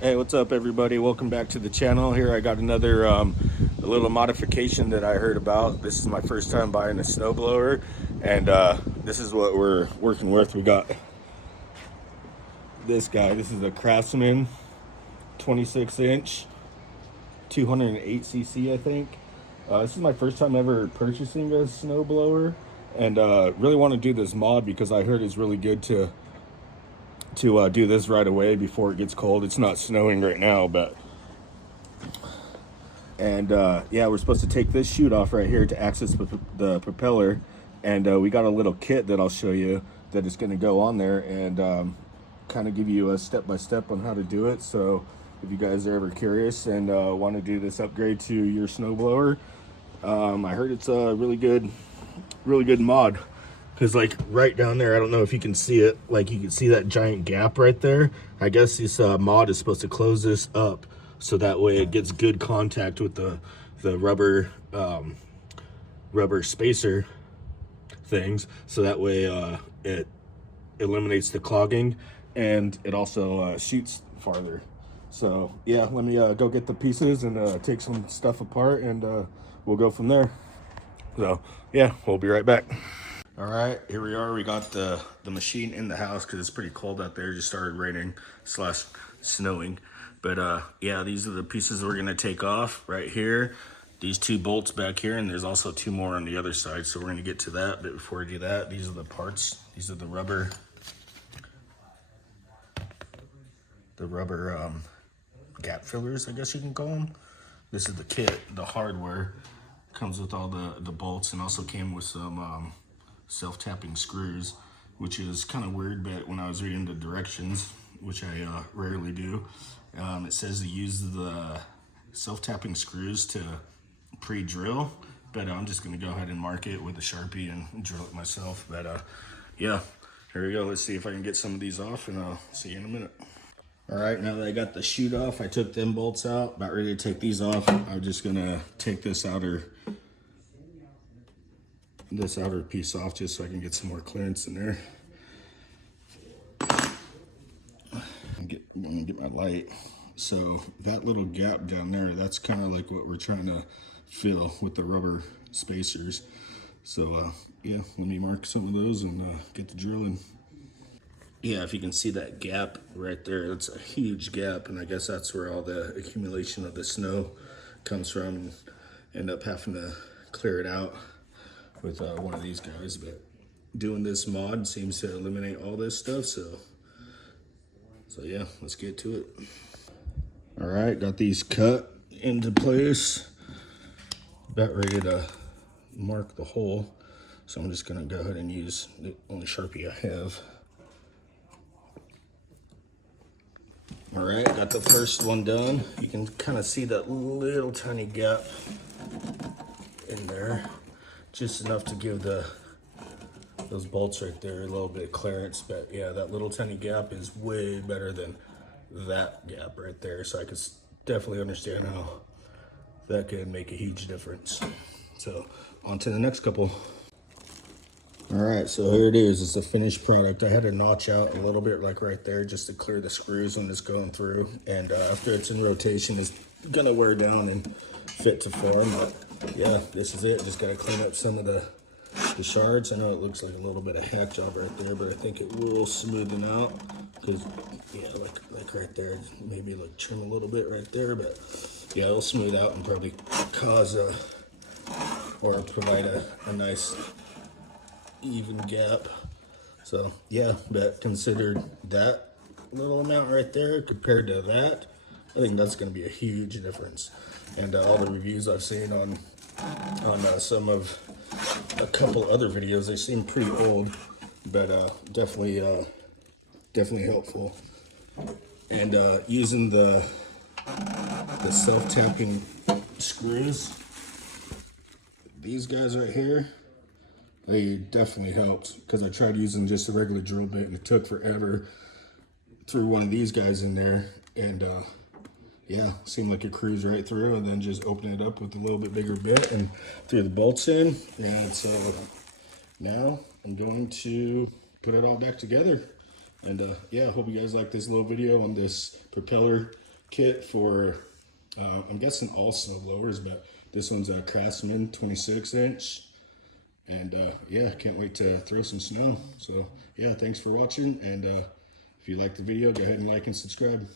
Hey, what's up, everybody? Welcome back to the channel. Here I got another a little modification that I heard about. This is my first time buying a snowblower, and this is what we're working with. We got this guy. This is a Craftsman 26-inch, 208 cc, I think. This is my first time ever purchasing a snowblower, and really want to do this mod because I heard it's really good to do this right away before it gets cold. It's not snowing right now, but yeah, we're supposed to take this chute off right here to access the propeller, and we got a little kit that I'll show you that is going to go on there and kind of give you a step-by-step on how to do it. So if you guys are ever curious and want to do this upgrade to your snowblower, I heard it's a really good mod. Because, like, right down there, I don't know if you can see it, like, you can see that giant gap right there. I guess this mod is supposed to close this up so that way it gets good contact with the rubber rubber spacer things, so that way it eliminates the clogging, and it also shoots farther. So yeah, let me go get the pieces and take some stuff apart, and we'll go from there. So yeah, we'll be right back. All right, here we are. We got the machine in the house because it's pretty cold out there. It just started raining slash snowing. But yeah, these are the pieces we're gonna take off right here. These two bolts back here, and there's also two more on the other side. So we're gonna get to that. But before we do that, these are the parts. These are the rubber gap fillers, I guess you can call them. This is the kit, the hardware. Comes with all the bolts, and also came with some self-tapping screws, which is kind of weird, but when I was reading the directions, which I rarely do, it says to use the self-tapping screws to pre-drill, but I'm just going to go ahead and mark it with a Sharpie and drill it myself. But yeah, here we go. Let's see if I can get some of these off, and I'll see you in a minute. All right, now that I got the chute off, I took them bolts out. About ready to take these off. I'm just gonna take this outer piece off just so I can get some more clearance in there. I'm gonna get my light. So that little gap down there, that's kind of like what we're trying to fill with the rubber spacers. So yeah, let me mark some of those and get the drilling. Yeah, if you can see that gap right there, that's a huge gap, and I guess that's where all the accumulation of the snow comes from, and end up having to clear it out with one of these guys. But doing this mod seems to eliminate all this stuff, so yeah, let's get to it. All right, got these cut into place, about ready to mark the hole, so I'm just gonna go ahead and use the only Sharpie I have. All right, got the first one done. You can kind of see that little tiny gap in there, just enough to give those bolts right there a little bit of clearance. But yeah, that little tiny gap is way better than that gap right there. So I could definitely understand how that could make a huge difference. So on to the next couple. All right, so here it is. It's the finished product. I had to notch out a little bit, like right there, just to clear the screws when it's going through. And after it's in rotation, it's gonna wear down and fit to form. But yeah, this is it. Just gotta clean up some of the shards. I know it looks like a little bit of hack job right there, but I think it will smoothen out. Because yeah, like right there, maybe like trim a little bit right there, but yeah, it'll smooth out and probably cause or provide a nice even gap. So yeah, but considered that little amount right there compared to that, I think that's going to be a huge difference. And all the reviews I've seen on some of a couple other videos, they seem pretty old, but definitely helpful. And using the self-tapping screws, these guys right here, they definitely helped, because I tried using just a regular drill bit and it took forever. Threw one of these guys in there, and yeah, seemed like it cruised right through, and then just open it up with a little bit bigger bit and threw the bolts in. And so now I'm going to put it all back together. And yeah, I hope you guys like this little video on this propeller kit for, I'm guessing all snow blowers, but this one's a Craftsman 26-inch. And yeah, can't wait to throw some snow. So yeah, thanks for watching. And if you liked the video, go ahead and like and subscribe.